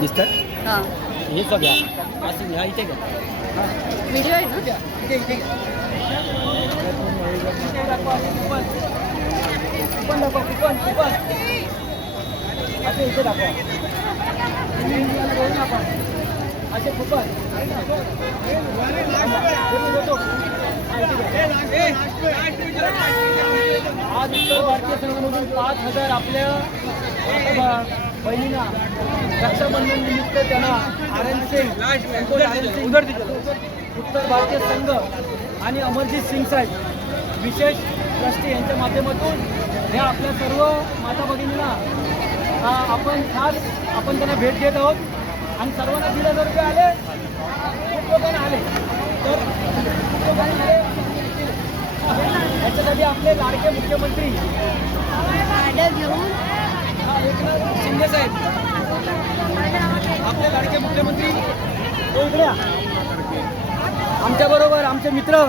दिसतं हां हे सगळ्या असं ह्या इथे घ्या व्हिडिओ आहे ना इथे इथे घ्या कुपन दाखवा कुपन कुपन असे इथे दाखवा असे कुपन आज उत्तर भारतीय संघामधून 5,000 आपल्या बहिणींना रक्षाबंधन निमित्त त्यांना आनंद सिंग उत्तर भारतीय संघ आणि अमरजीत सिंग साहेब विशेष ट्रस्टी यांच्या माध्यमातून ह्या आपल्या सर्व माता भगिनींना आपण खास आपण त्यांना भेट देत आहोत आणि सर्वांना 1,500 रुपये आले खूप लोकांना आले तर खूप लोकांना आले याच्यासाठी आपले लाडके मुख्यमंत्री एकनाथ शिंदे साहेब आपले लाडके मुख्यमंत्री आमच्याबरोबर आमचे मित्र